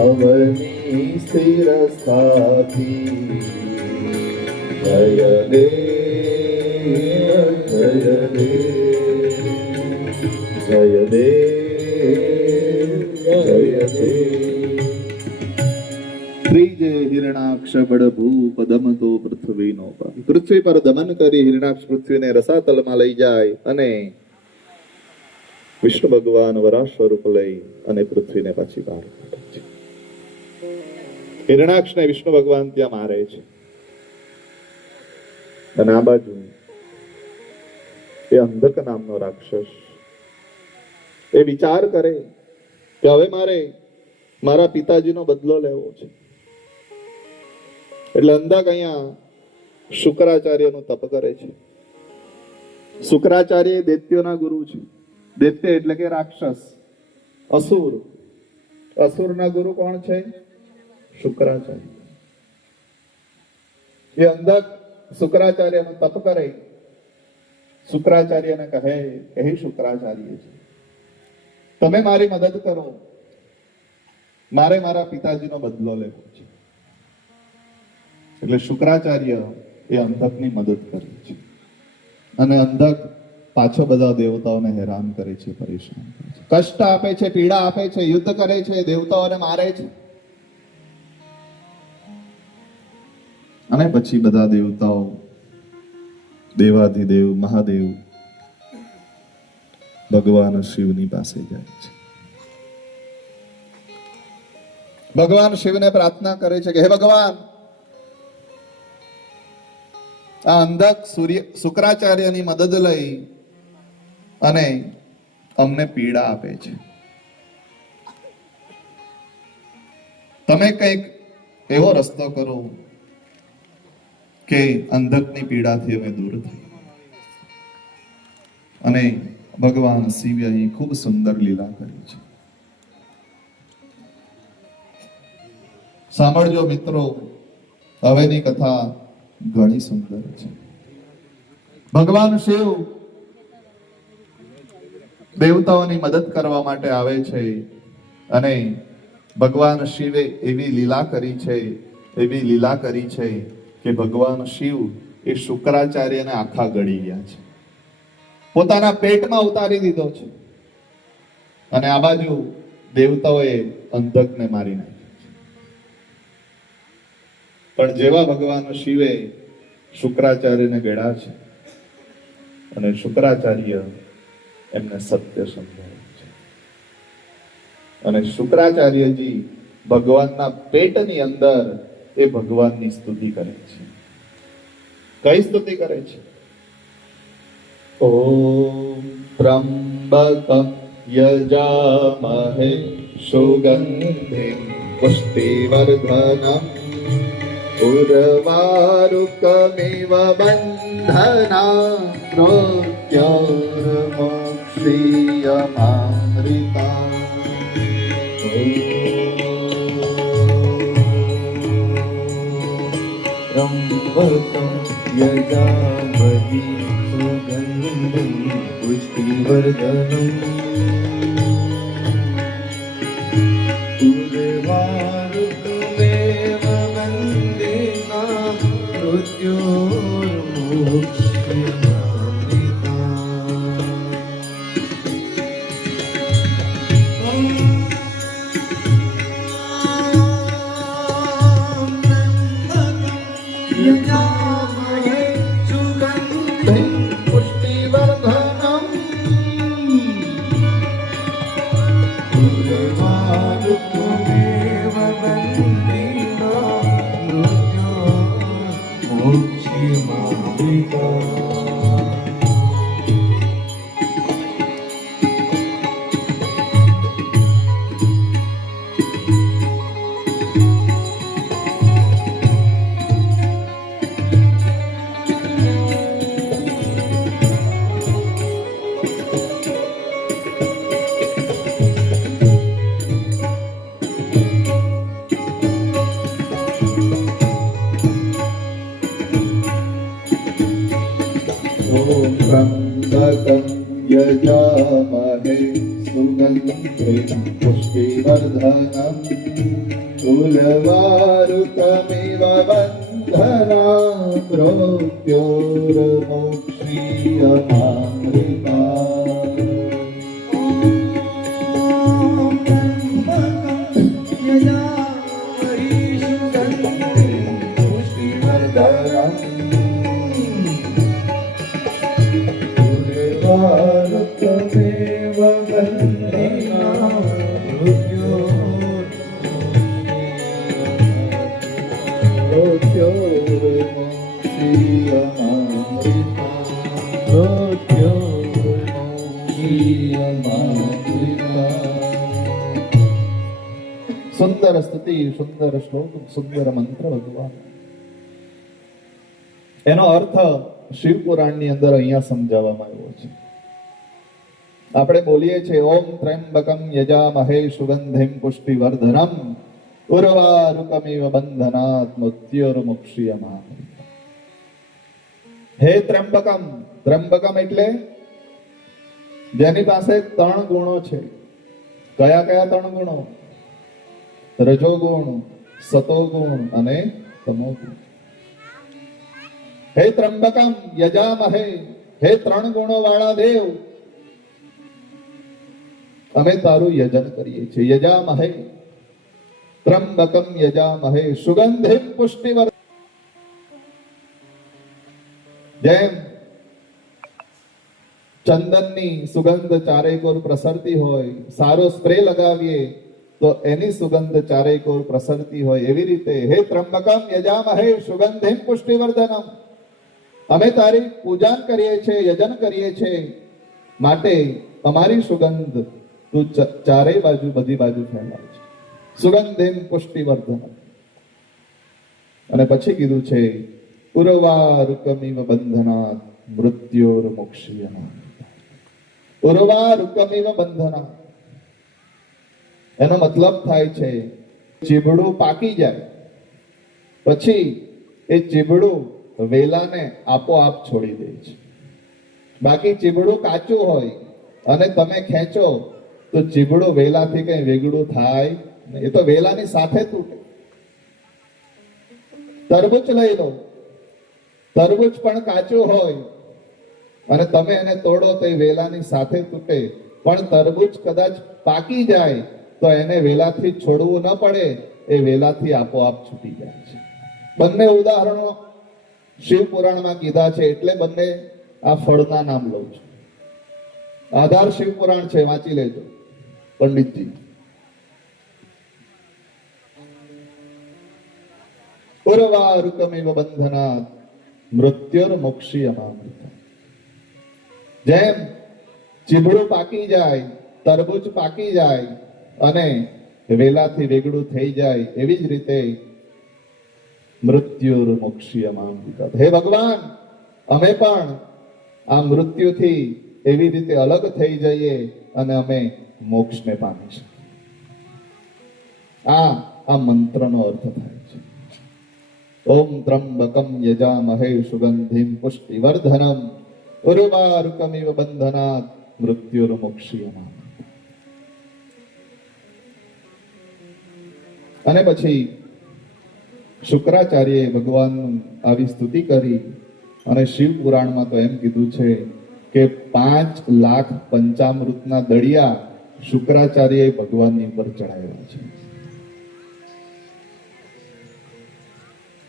અવની સ્થિર સ્થાતી જય દેવ જય દેવ જય દેવ જય દેવ. ત્રીજે હિરણાક્ષ બળ ભૂપ દમતો પૃથ્વીનો પાપી. પૃથ્વી પર દમન કરી હિરણાક્ષ પૃથ્વીને રસાતલમાં લઈ જાય અને વિષ્ણુ ભગવાન વરાહ સ્વરૂપ લઈ અને પૃથ્વીને પાછી બહાર કાઢે છે. હિરણાક્ષને વિષ્ણુ ભગવાન ત્યાં મારે છે. અને આ બાજુ એ અંધક નામનો રાક્ષસ એ વિચાર કરે કે હવે મારે મારા પિતાજીનો બદલો લેવો છે. એટલે અંધક અહીંયા શુક્રાચાર્યનું તપ કરે છે. શુક્રાચાર્ય દૈત્યોના ગુરુ છે. દૈત્ય એટલે કે રાક્ષસ, અસુર. અસુરના ગુરુ કોણ છે? શુક્રાચાર્ય. એ અંધક શુક્રાચાર્યનું તપ કરે. શુક્રાચાર્યને કહે કે હે શુક્રાચાર્ય છે, તમે મારી મદદ કરો, મારે મારા પિતાજીનો બદલો લેવો છે. એટલે શુક્રાચાર્ય એ અંધકની મદદ કરે છે. અને અંધક પાછો બધા દેવતાઓને હેરાન કરે છે, પરેશાન કરે છે, કષ્ટ આપે છે, પીડા આપે છે, યુદ્ધ કરે છે, દેવતાઓને મારે છે. અને પછી બધા દેવતાઓ, દેવાધિદેવ મહાદેવ ભગવાન શિવની પાસે જાય છે. ભગવાન શિવને પ્રાર્થના કરે છે કે હે ભગવાન, આ અંધક શુક્રાચાર્યની મદદ લઈ અને અમને પીડા આપે છે. તમે કંઈક એવો રસ્તો કરો કે અંધકની પીડાથી અમે દૂર થઈ. અને ભગવાન શિવે અહીં ખૂબ સુંદર લીલા કરી છે. સાંભળજો મિત્રો, હવેની કથા ઘણી સુંદર છે. ભગવાન શિવ દેવતાઓની મદદ કરવા માટે આવે છે અને ભગવાન શિવે એવી લીલા કરી છે કે ભગવાન શિવ એ શુક્રાચાર્યને આખા ગળી ગયા છે, પોતાના પેટમાં ઉતારી દીધો છે. અને આ બાજુ દેવતાઓએ અંધકને મારી નાખ્યો. પણ જેવા ભગવાન શિવે શુક્રાચાર્યને ગળ્યા છે અને શુક્રાચાર્ય એમને સત્ય સમજાવે છે. અને શુક્રાચાર્યજી ભગવાનના પેટની અંદર એ ભગવાનની સ્તુતિ કરે છે. કઈ સ્તુતિ કરે છે? ઓમ ત્રંબકમ યજામહે સુગંધિમ પુષ્ટિવર્ધનમ ઉર્વારુકમિવ બંધના મૃત્યોર્મોક્ષીયમામૃતા. त्र्यम्बकं यजामहे सुगन्धिं पुष्टिवर्धनम् उर्वारुकमेव वन्देना मृत्योर्मोक्षीयमामृता. यजामहे सुगन्धिं पुष्टिवर्धनम् उर्वारुकमेव वन्देना मृत्योर्मोक्षीयमामृता. ઓમ ત્રંબકમ યજામહે સુગંધિમ પુષ્ટિવર્ધનમ ઉર્વારુકમિવ બંધના મૃત્યોર્મોક્ષીયમામૃતા. સુંદર સ્તુતિ, સુંદર શ્લોક, સુંદર મંત્ર ભગવાન. એનો અર્થ શિવ પુરાણની અંદર અહીંયા સમજાવવામાં આવ્યો છે. આપણે બોલીએ છીએ ઓમ ત્રંબકમ યજામહે સુગંધિમ પુષ્ટિવર્ધનમ ઉર્વારુકમિવ બંધનાત મૃત્યોર્મોક્ષીયમામૃતા. હે ત્રંબકમ. ત્રંબકમ એટલે જેની પાસે 3 ગુણો છે. કયા કયા 3 ગુણો? રજોગુણ, સતોગુણ અને તમોગુણ. હે ત્રંબકમ યજામહે, હે 3 ગુણો વાળા દેવ, અમે તારું યજન કરીએ છીએ. યજામહે ત્રંબકમ યજામહે સુગંધિમ પુષ્ટિવર્ધનમ. જેમ ચંદનની સુગંધ ચારેકોર પ્રસરતી હોય, સારો સ્પ્રે લગાવીએ તો એની સુગંધ ચારેકોર પ્રસરતી હોય, એવી રીતે હે ત્રંબકમ યજામહે સુગંધિમ પુષ્ટિવર્ધનમ, અમે તારી પૂજા કરીએ છીએ, યજન કરીએ છીએ, માટે અમારી સુગંધ તું ચારેય બાજુ, બધી બાજુ ફેલાય છે. સુગંધિમ પુષ્ટિવર્ધનમ. અને પછી કીધું છે ઉર્વારુકમિવ બંધનાત મૃત્યોર્મોક્ષીયમામૃતા. ઉર્વારુકમિવ બંધનાત એનો મતલબ થાય છે ચીબડું પાકી જાય પછી એ ચીબડું વેલાને આપોઆપ છોડી દે છે. બાકી ચીબડું કાચું હોય અને તમે ખેંચો તો ચીબડું વેલાથી કઈ વેગળું થાય નહીં, એ તો વેલાની સાથે તૂટે. તરબૂચ લઈ લો, તરબૂચ પણ કાચું હોય અને તમે એને તોડો તો એ વેલાની સાથે તૂટે, પણ તરબૂચ કદાચ પાકી જાય તો એને વેલાથી છોડવું ન પડે, એ વેલાથી આપોઆપ છૂટી જાય છે. બંને ઉદાહરણો શિવ પુરાણમાં કીધા છે, એટલે બંને આ ફળના નામ લઉં છું. આધાર શિવ પુરાણ છે, વાંચી લેજો પંડિતજી. ઉર્વારુકમિવ બંધનાત મૃત્યુર્મોક્ષ્યમામૃતમ. જેમ ચીબડું પાકી જાય, તરબૂચ પાકી જાય અને વેલાથી વેગળું થઈ જાય, એવી જ રીતે મૃત્યુર્મોક્ષ્યમામૃતમ. હે ભગવાન, અમે પણ આ મૃત્યુથી એવી રીતે અલગ થઈ જઈએ અને અમે મોક્ષને પામીશું. આ મંત્રનો અર્થ થાય છે. ઓમ ત્રંબકમ યજામહે સુગંધિમ પુષ્ટિવર્ધનમ ઉર્વારુકમિવ બંધનાત મૃત્યુર્મોક્ષ્યમામૃતમ. અને પછી શુક્રાચાર્યએ ભગવાનનું આવી સ્તુતિ કરી અને શિવ પુરાણમાં તો એમ કીધું છે કે 5 લાખ પંચામૃતના દળિયા શુક્રાચાર્યએ ભગવાનની ઉપર ચડાવ્યા છે.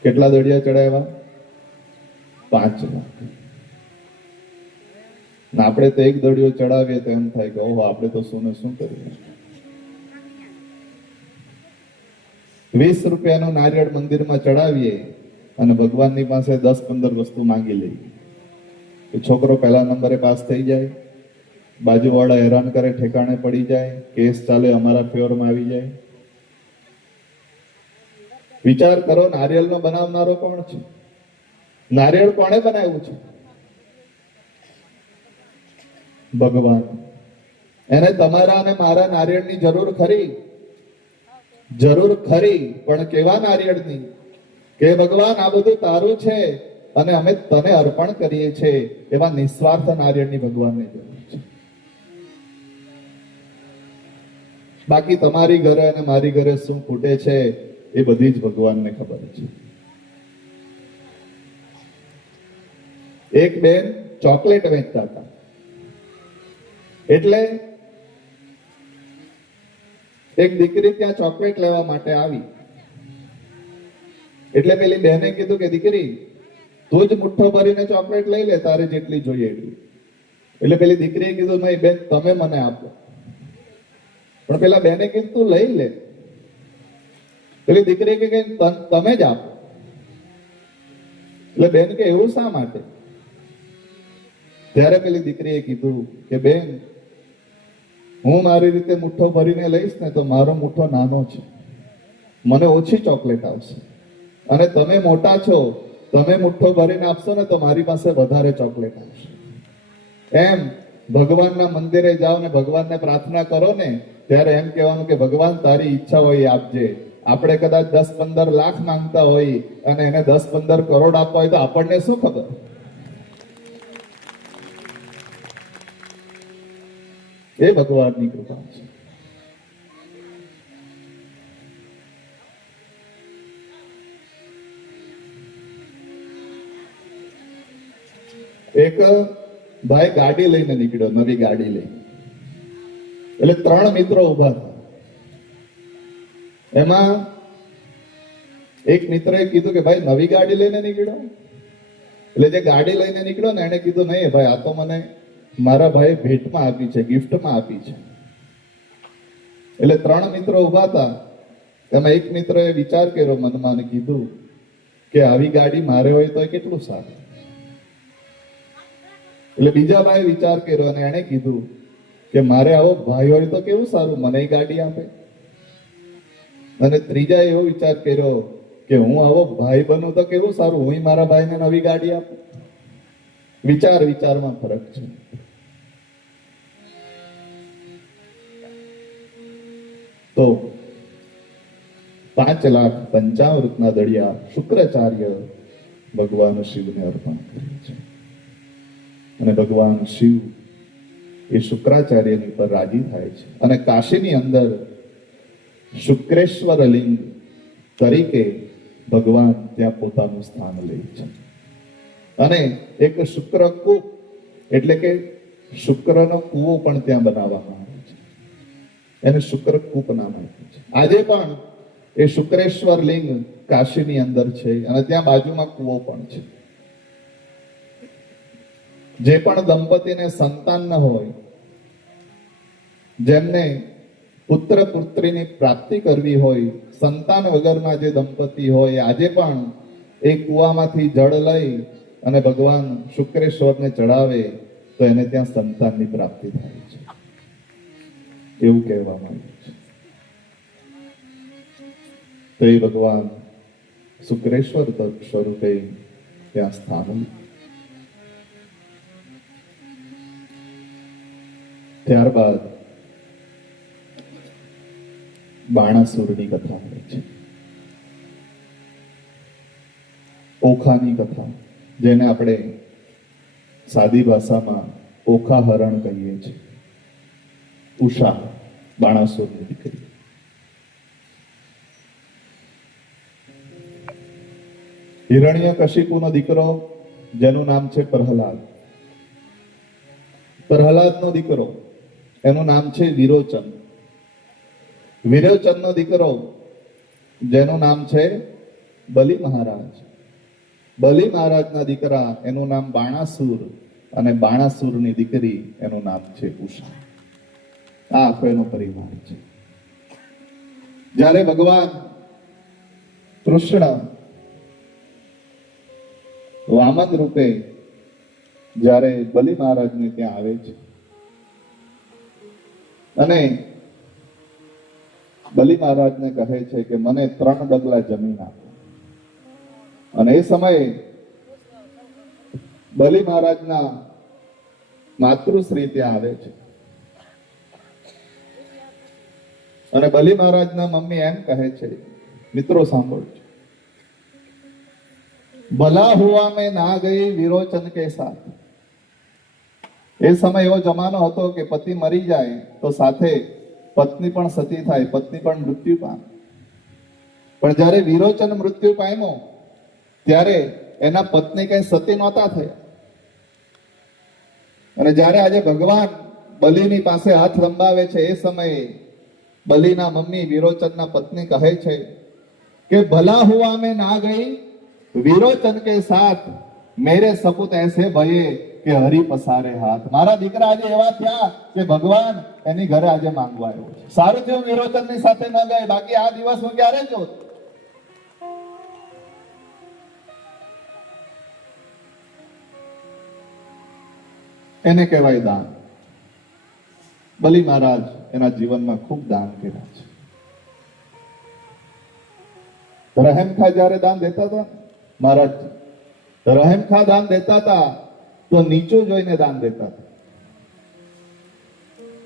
કેટલા દળિયા ચડાવ્યા? 5 લાખ. ને આપણે તો એક દળિયો ચડાવીએ તો એમ થાય કે ઓહો, આપણે તો શું ને શું કરીએ. 20 રૂપિયાનું નારિયેળ મંદિરમાં ચડાવીએ અને ભગવાનની પાસે 10-15 વસ્તુ માંગી લઈએ. છોકરો પહેલા નંબરે પાસ થઈ જાય, બાજુવાળા હેરાન કરે, ઠેકાણે પડી જાય, કેસ ચાલે, અમારા ફેવરમાં આવી જાય. વિચાર કરો, નારિયેળનો બનાવનારો કોણ છે? નારિયેળ કોણે બનાવ્યું છે? ભગવાન. એને તમારા અને મારા નારિયેળની જરૂર ખરી? જરૂર ખરી, પણ કેવા નારિયેળની? કે ભગવાન, આ બધું તારું છે અને અમે તને અર્પણ કરીએ છીએ, એવા નિસ્વાર્થ નારિયેળની ભગવાનની જરૂર છે. બાકી તમારી ઘરે અને મારી ઘરે શું ખૂટે છે એ બધી જ ભગવાનને ખબર છે. એક બેન ચોકલેટ વેચતા હતા, એટલે એક દીકરી ત્યાં ચોકલેટ લેવા માટે આવી. એટલે પેલી બહેને કીધું કે દીકરી, તું જ મુઠ્ઠો ભરીને ચોકલેટ લઈ લે, તારે જેટલી જોઈએ એટલી. એટલે પેલી દીકરીએ કીધું નહીં બેન, તમે મને આપો. પણ પેલા બેને કીધું તું લઈ લે. પેલી દીકરી કે તમે જ આપો. એટલે બેન કે એવું શા માટે? ત્યારે પેલી દીકરીએ કીધું કે બેન, હું મારી રીતે મુઠ્ઠો ભરીને લઈશ ને તો મારો મુઠ્ઠો નાનો છે, મને ઓછી ચોકલેટ આવશે. અને તમે મોટા છો, તમે મુઠ્ઠો ભરીને આપશો ને તો મારી પાસે વધારે ચોકલેટ આવશે. એમ ભગવાનના મંદિરે જાઓ ને ભગવાનને પ્રાર્થના કરો ને, ત્યારે એમ કહેવાનું કે ભગવાન, તારી ઈચ્છા હોય આપજે. આપણે કદાચ 10-15 લાખ માંગતા હોય અને એને 10-15 કરોડ આપવા હોય તો આપણને શું ખબર? એ ભગવાનની કૃપા છે. એક ભાઈ ગાડી લઈને નીકળ્યો, નવી ગાડી લઈને. એટલે 3 મિત્રો ઉભા હતા. એમાં એક મિત્રએ કીધું કે ભાઈ, નવી ગાડી લઈને નીકળ્યો? એટલે જે ગાડી લઈને નીકળ્યો ને એને કીધું નહીં ભાઈ, આ તો મને મારા ભાઈ ભેટમાં આપી છે, ગિફ્ટમાં આપી છે. એટલે 3 મિત્રો ઉભા હતા. એમાં એક મિત્રએ વિચાર કર્યો મનમાં અને કીધું કે આવી ગાડી મારે હોય તો કેટલું સારું. એટલે બીજા ભાઈ વિચાર કર્યો અને એને કીધું કે મારે આવો ભાઈ હોય તો કેવું સારું, મને ગાડી આપે. અને ત્રીજાએ એવો વિચાર કર્યો કે હું આવો ભાઈ બનું તો કેવું સારું, હું મારા ભાઈને નવી ગાડી આપું. વિચારમાં ફરક છે. તો 5 લાખ પંચામૃતના દળિયા શુક્રાચાર્ય ભગવાન શિવને અર્પણ કરે છે. અને ભગવાન શિવ એ શુક્રાચાર્યની પર રાજી થાય છે અને કાશીની અંદર શુક્રેશ્વર લિંગ તરીકે ભગવાન ત્યાં પોતાનું સ્થાન લે છે. અને એક શુક્રકૂપ એટલે કે શુક્રનો કૂવો પણ ત્યાં બનાવવામાં આવે છે. એને શુક્રકૂપ નામ આપ્યું છે. આજે પણ એ શુક્રેશ્વર લિંગ કાશીની અંદર છે અને ત્યાં બાજુમાં કૂવો પણ છે. જે પણ દંપતીને સંતાન ન હોય, જેમને પુત્ર પુત્રીની પ્રાપ્તિ કરવી હોય, સંતાન વગરના જે દંપતી હોય આજે પણ એ કૂવામાંથી જળ લઈ અને ભગવાન શુક્રેશ્વરને ચડાવે તો એને ત્યાં સંતાનની પ્રાપ્તિ થાય છે, એવું કહેવામાં આવ્યું છે. તો એ ભગવાન શુક્રેશ્વર સ્વરૂપે ત્યાં સ્થાન. ત્યારબાદ બાણાસુરની કથા આવે છે, ઓખાની કથા, જેને આપણે સાદી ભાષામાં ઓખા હરણ કહીએ છીએ. ઉષા બાણાસુરની દીકરી. હિરણ્યકશિપુનો દીકરો જેનું નામ છે પ્રહલાદ. પ્રહલાદનો દીકરો એનું નામ છે વિરોચન. વિરોચનનો દીકરો જેનું નામ છે બલિ મહારાજ. બલિ મહારાજના દીકરા એનું નામ બાણાસુર અને બાણાસુરની દીકરી એનું નામ છે ઉષા. આ આખો એનો પરિવાર છે. જ્યારે ભગવાન કૃષ્ણ વામન રૂપે જ્યારે બલિ મહારાજને ત્યાં આવે છે અને બલિ મહારાજને કહે છે કે મને 3 ડગલા જમીન આપો. અને એ સમયે બલિ મહારાજના માતૃશ્રી ત્યાં આવે છે અને બલિ મહારાજના મમ્મી એમ કહે છે, મિત્રો સાંભળજો, ભલા હુઆ મેં ના ગઈ વિરોચન કે સાથ. એ સમય એવો જમાનો હતો કે પતિ મરી જાય તો સાથે પત્ની પણ સતી થાય, પત્ની પણ મૃત્યુ પામે. પણ જ્યારે વિરોચન મૃત્યુ પામ્યો ત્યારે એના પત્ની કઈ સતી નહોતા થયા. અને જ્યારે આજે ભગવાન બલિની પાસે હાથ લંબાવે છે એ સમયે બલિના મમ્મી વિરોચનના પત્ની કહે છે કે ભલા હુઆ મેં ના ગઈ વિરોચન કે સાથ, મેરે સપૂત ऐसे ભયે કે હરી પસારે હાથ. મારા દીકરા આજે એવા થયા કે ભગવાન એની ઘરે આજે માંગવા આવ્યો છે. સારું થયું વિરોચનની સાથે ન ગઈ, બાકી આ દિવસ હું ક્યારે જોત. એને કહેવાય દાન. બલિ મહારાજ એના જીવનમાં ખૂબ દાન કર્યા છે. રહેમખા જ્યારે દાન દેતા હતા મહારાજ, રહેમખા દાન દેતા હતા તો નીચું જોઈને દાન દેતા હતા.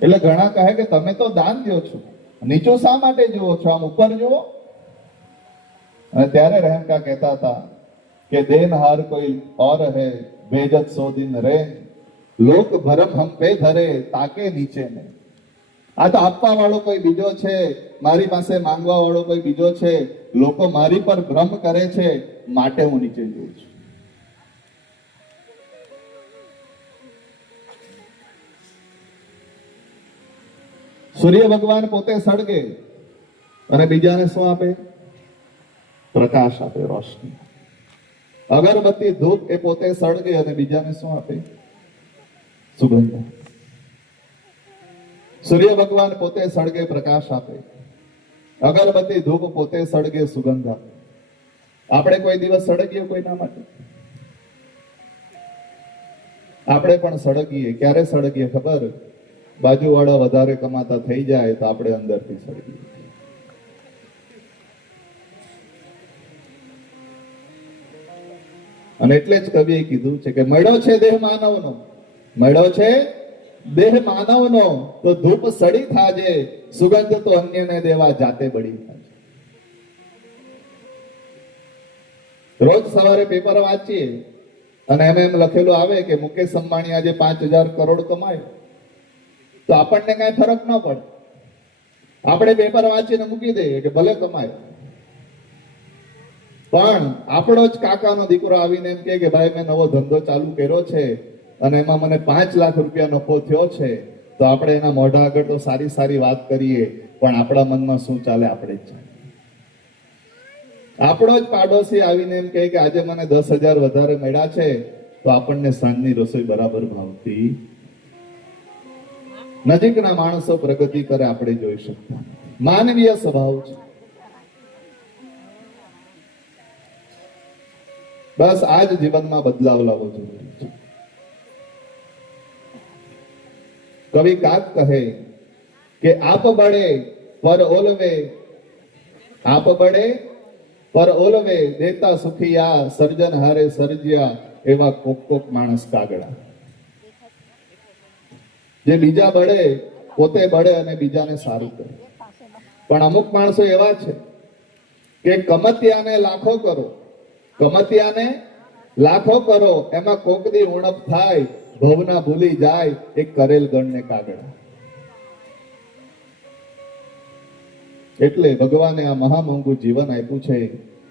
એટલે ઘણા કહે કે તમે તો દાન દો છો, નીચું શા માટે જુઓ છો, આમ ઉપર જુઓ. અને ત્યારે રહેમખા કહેતા હતા કે દેનહાર કોઈ ઓર હે ભેજત સો દિન રે, લોક ભરમ હમ પે ધરે તાકે નીચે ને. આ તો આપવા વાળો કોઈ બીજો છે, મારી પાસે માંગવા વાળો કોઈ બીજો છે, લોકો મારી પર ભ્રમ કરે છે, માટે હું નીચે જોઉં છું. સૂર્ય ભગવાન પોતે સળગે અને બીજાને શું આપે? પ્રકાશ આપે, રોશની. અગરબત્તી ધૂપ એ પોતે સળગે અને બીજાને શું આપે? સુગંધ. સૂર્ય ભગવાન પોતે સળગે, પ્રકાશ આપે. અગરબત્તી ધૂપ પોતે સળગે, સુગંધ આપે. આપણે કોઈ દિવસ સળગીએ કોઈના માટે? આપણે પણ સળગીએ. ક્યારે સળગીએ ખબર? બાજુવાળા વધારે કમાતા થઈ જાય તો આપણે અંદરથી સળગીએ. અને એટલે જ કવિએ કીધું છે કે મળ્યો છે દેહ માનવનો, મળ્યો છે દેહ માનવનો તો ધૂપ સડી થાજે, સુગંધ તો અન્યને દેવા જાતે બળી થાજે. રોજ સવારે પેપર વાંચીએ અને એમ લખેલું આવે કે મુકેશ અંબાણી આજે 5,000 કરોડ કમાયો, તો આપણને કઈ ફરક ન પડે. આપણે પેપર વાંચીને મૂકી દઈએ કે ભલે કમાય. પણ આપણો જ કાકાનો દીકરો આવીને એમ કે ભાઈ મેં નવો ધંધો ચાલુ કર્યો છે અને એમાં મને 5 લાખ રૂપિયા નફો થયો છે, તો આપણે એના મોઢા આગળ તો સારી સારી વાત કરીએ, પણ આપણા મનમાં શું ચાલે આપણે જ જાણીએ. આપણો જ પાડોશી આવીને એમ કે આજે મને 10,000 વધારે મળ્યા છે, તો આપણને સાંજની રસોઈ બરાબર ભાવતી. નજીકના માણસો પ્રગતિ કરે આપણે જોઈ શકતા. માનવીય સ્વભાવ છે. બસ આ જ જીવનમાં બદલાવ લાવવો જરૂરી છે. કવિ કાક કહે કે આપ બળે પર ઓલવે, આપ બળે પર ઓલવે, દેતા સુખિયા, સર્જન હારે સર્જ્યા, એવા કોક કોક માણસ કાગડા. જે બીજા બળે પોતે બળે અને બીજાને સારું કરે. પણ અમુક માણસો એવા છે કે કમતિયાને લાખો કરો, કમતિયાને લાખો કરો, એમાં કોકની ઉણપ થાય, ભવના ભૂલી જાય, એક કરેલ ગણને કાગડા. એટલે ભગવાને આ મહામોંઘું જીવન આપ્યું છે